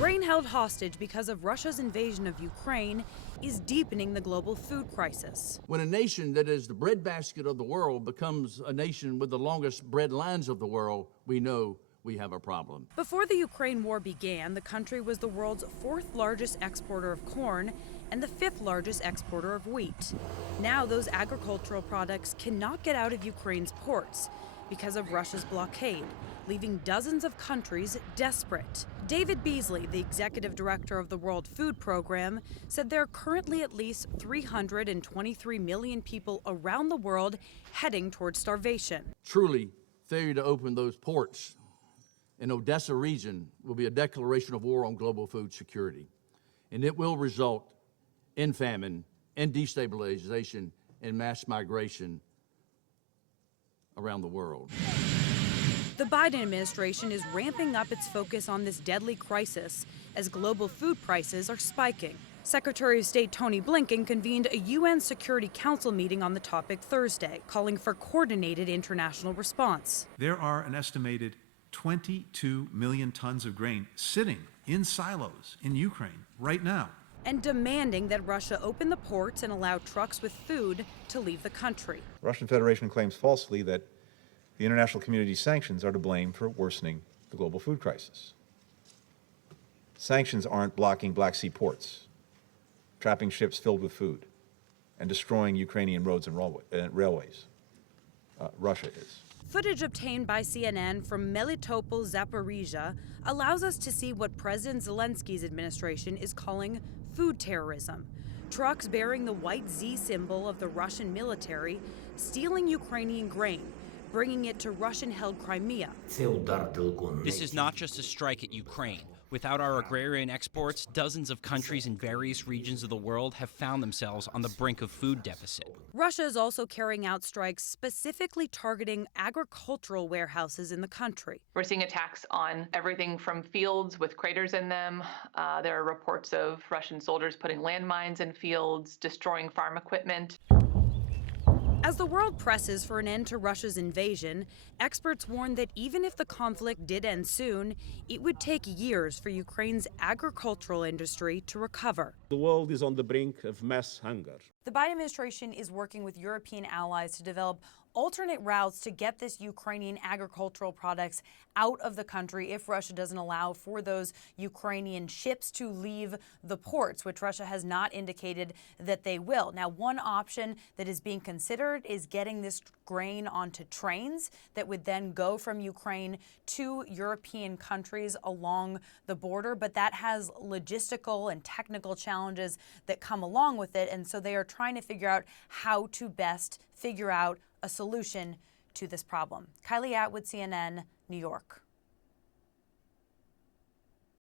Grain held hostage because of Russia's invasion of Ukraine is deepening the global food crisis. When a nation that is the breadbasket of the world becomes a nation with the longest bread lines of the world, we know we have a problem. Before the Ukraine war began, the country was the world's fourth largest exporter of corn and the fifth largest exporter of wheat. Now those agricultural products cannot get out of Ukraine's ports because of Russia's blockade, leaving dozens of countries desperate. David Beasley, the executive director of the World Food Program, said there are currently at least 323 million people around the world heading towards starvation. Truly, failure to open those ports in Odessa region will be a declaration of war on global food security, and it will result in famine and destabilization and mass migration around the world. The Biden administration is ramping up its focus on this deadly crisis as global food prices are spiking. Secretary of State Tony Blinken convened a UN Security Council meeting on the topic Thursday, calling for coordinated international response. There are an estimated 22 million tons of grain sitting in silos in Ukraine right now. And demanding that Russia open the ports and allow trucks with food to leave the country. The Russian Federation claims falsely that the international community's sanctions are to blame for worsening the global food crisis. Sanctions aren't blocking Black Sea ports, trapping ships filled with food, and destroying Ukrainian roads and railways. Russia is. Footage obtained by CNN from Melitopol, Zaporizhia, allows us to see what President Zelensky's administration is calling food terrorism. Trucks bearing the white Z symbol of the Russian military stealing Ukrainian grain, bringing it to Russian-held Crimea. This is not just a strike at Ukraine. Without our agrarian exports, dozens of countries in various regions of the world have found themselves on the brink of food deficit. Russia is also carrying out strikes specifically targeting agricultural warehouses in the country. We're seeing attacks on everything from fields with craters in them. There are reports of Russian soldiers putting landmines in fields, destroying farm equipment. As the world presses for an end to Russia's invasion, experts warn that even if the conflict did end soon, it would take years for Ukraine's agricultural industry to recover. The world is on the brink of mass hunger. The Biden administration is working with European allies to develop alternate routes to get this Ukrainian agricultural products out of the country if Russia doesn't allow for those Ukrainian ships to leave the ports, which Russia has not indicated that they will. Now, one option that is being considered is getting this grain onto trains that would then go from Ukraine to European countries along the border, but that has logistical and technical challenges that come along with it, and so they are trying to figure out how to best figure out a solution to this problem. Kylie Atwood, CNN, New York.